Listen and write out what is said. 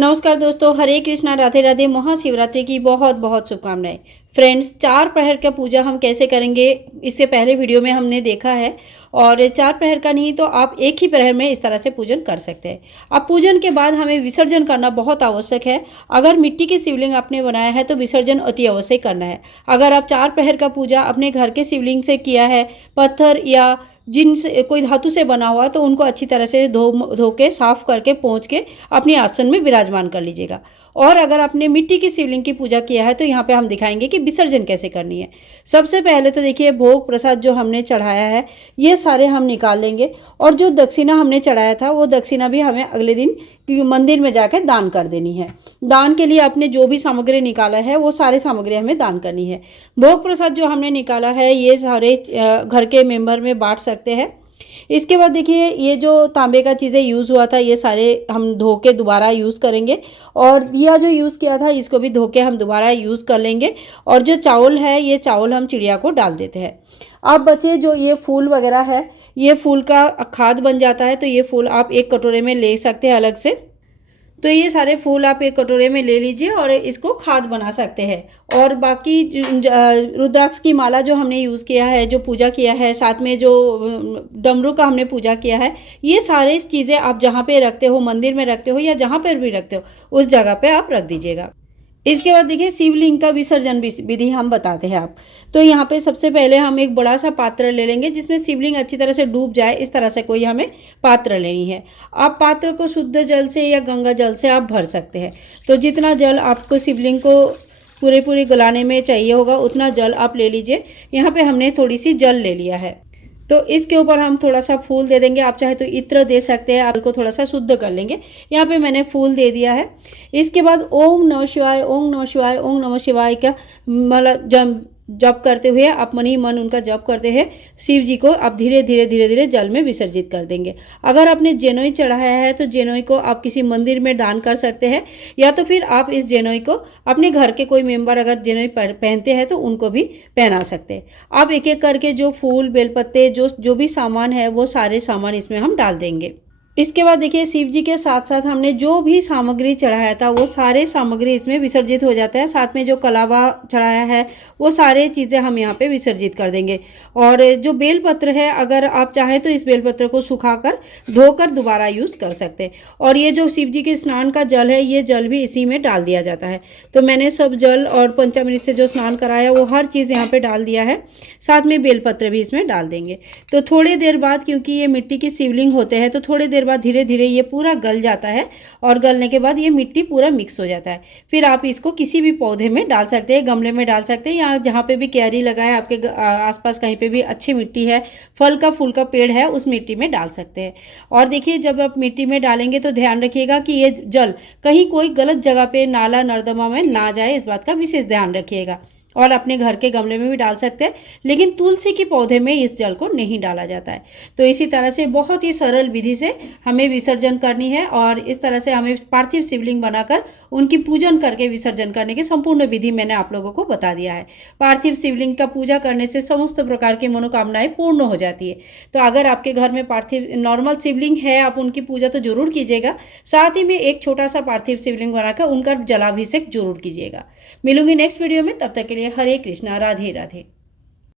नमस्कार दोस्तों, हरे कृष्णा, राधे राधे। महाशिवरात्रि की बहुत बहुत शुभकामनाएं। फ्रेंड्स, 4 प्रहर का पूजा हम कैसे करेंगे इससे पहले वीडियो में हमने देखा है। और 4 प्रहर का नहीं तो आप एक ही प्रहर में इस तरह से पूजन कर सकते हैं। अब पूजन के बाद हमें विसर्जन करना बहुत आवश्यक है। अगर मिट्टी की शिवलिंग आपने बनाया है तो विसर्जन अति अवश्य करना है। अगर आप 4 प्रहर का पूजा अपने घर के शिवलिंग से किया है, पत्थर या जिनसे कोई धातु से बना हुआ, तो उनको अच्छी तरह से धो के साफ करके पोंछ के अपने आसन में विराजमान कर लीजिएगा। और अगर आपने मिट्टी की शिवलिंग की पूजा किया है तो यहाँ पे हम दिखाएंगे कि विसर्जन कैसे करनी है। सबसे पहले तो देखिए, भोग प्रसाद जो हमने चढ़ाया है ये सारे हम निकाल लेंगे। और जो दक्षिणा हमने चढ़ाया था वो दक्षिणा भी हमें अगले दिन मंदिर में जाकर दान कर देनी है। दान के लिए आपने जो भी सामग्री निकाला है वो सारे सामग्री हमें दान करनी है। भोग प्रसाद जो हमने निकाला है ये सारे घर के मेंबर में बांट सकते हैं। इसके बाद देखिए, ये जो तांबे का चीज़ें यूज़ हुआ था ये सारे हम धो के दोबारा यूज़ करेंगे। और दिया जो यूज़ किया था इसको भी धो के हम दोबारा यूज़ कर लेंगे। और जो चावल है ये चावल हम चिड़िया को डाल देते हैं। अब बचे जो ये फूल वगैरह है, ये फूल का खाद बन जाता है, तो ये फूल आप एक कटोरे में ले सकते हैं अलग से। तो ये सारे फूल आप एक कटोरे में ले लीजिए और इसको खाद बना सकते हैं। और बाकी रुद्राक्ष की माला जो हमने यूज़ किया है, जो पूजा किया है, साथ में जो डमरू का हमने पूजा किया है, ये सारे चीज़ें आप जहाँ पे रखते हो, मंदिर में रखते हो या जहाँ पर भी रखते हो उस जगह पे आप रख दीजिएगा। इसके बाद देखिए, शिवलिंग का विसर्जन विधि हम बताते हैं आप। तो यहाँ पे सबसे पहले हम एक बड़ा सा पात्र ले लेंगे जिसमें शिवलिंग अच्छी तरह से डूब जाए। इस तरह से कोई हमें पात्र लेनी है। आप पात्र को शुद्ध जल से या गंगा जल से आप भर सकते हैं। तो जितना जल आपको शिवलिंग को पूरे गलाने में चाहिए होगा उतना जल आप ले लीजिए। यहाँ पे हमने थोड़ी सी जल ले लिया है। तो इसके ऊपर हम थोड़ा सा फूल दे देंगे। आप चाहे तो इत्र दे सकते हैं। आपको थोड़ा सा शुद्ध कर लेंगे। यहाँ पे मैंने फूल दे दिया है। इसके बाद ओम नमः शिवाय, ओम नमः शिवाय, ओम नमः शिवाय का मतलब जप करते हुए आप मन ही मन उनका जप करते हैं शिव जी को आप धीरे धीरे जल में विसर्जित कर देंगे। अगर आपने जेनोई चढ़ाया है तो जेनोई को आप किसी मंदिर में दान कर सकते हैं, या तो फिर आप इस जेनोई को अपने घर के कोई मेंबर अगर जेनोई पहनते हैं तो उनको भी पहना सकते हैं। आप एक एक करके जो फूल, बेलपत्ते, जो भी सामान है वो सारे सामान इसमें हम डाल देंगे। इसके बाद देखिए, शिव जी के साथ साथ हमने जो भी सामग्री चढ़ाया था वो सारे सामग्री इसमें विसर्जित हो जाता है। साथ में जो कलावा चढ़ाया है वो सारे चीज़ें हम यहाँ पे विसर्जित कर देंगे। और जो बेलपत्र है, अगर आप चाहें तो इस बेलपत्र को सुखाकर धोकर दोबारा यूज़ कर सकते हैं। और ये जो शिव जी के स्नान का जल है ये जल भी इसी में डाल दिया जाता है। तो मैंने सब जल और पंचामृत से जो स्नान कराया वो हर चीज़ यहाँ पर डाल दिया है। साथ में बेलपत्र भी इसमें डाल देंगे। तो थोड़ी देर बाद, क्योंकि ये मिट्टी की शिवलिंग होते हैं, तो थोड़ी देर बाद धीरे धीरे ये पूरा गल जाता है। और गलने के बाद ये मिट्टी पूरा मिक्स हो जाता है। फिर आप इसको किसी भी पौधे में डाल सकते हैं, गमले में डाल सकते हैं, या जहाँ पे भी क्यारी लगा है आपके आसपास कहीं पे भी अच्छी मिट्टी है, फल का फूल का पेड़ है, उस मिट्टी में डाल सकते हैं। और देखिए, जब आप मिट्टी में डालेंगे तो ध्यान रखिएगा कि ये जल कहीं कोई गलत जगह पे, नाला नर्दमा में ना जाए, इस बात का विशेष ध्यान रखिएगा। और अपने घर के गमले में भी डाल सकते हैं, लेकिन तुलसी के पौधे में इस जल को नहीं डाला जाता है। तो इसी तरह से बहुत ही सरल विधि से हमें विसर्जन करनी है। और इस तरह से हमें पार्थिव शिवलिंग बनाकर उनकी पूजन करके विसर्जन करने की संपूर्ण विधि मैंने आप लोगों को बता दिया है। पार्थिव शिवलिंग का पूजा करने से समस्त प्रकार की मनोकामनाएं पूर्ण हो जाती है। तो अगर आपके घर में पार्थिव नॉर्मल शिवलिंग है, आप उनकी पूजा तो जरूर कीजिएगा। साथ ही में एक छोटा सा पार्थिव शिवलिंग बनाकर उनका जलाभिषेक जरूर कीजिएगा। मिलूंगी नेक्स्ट वीडियो में। तब तक के लिए हरे कृष्णा, राधे राधे।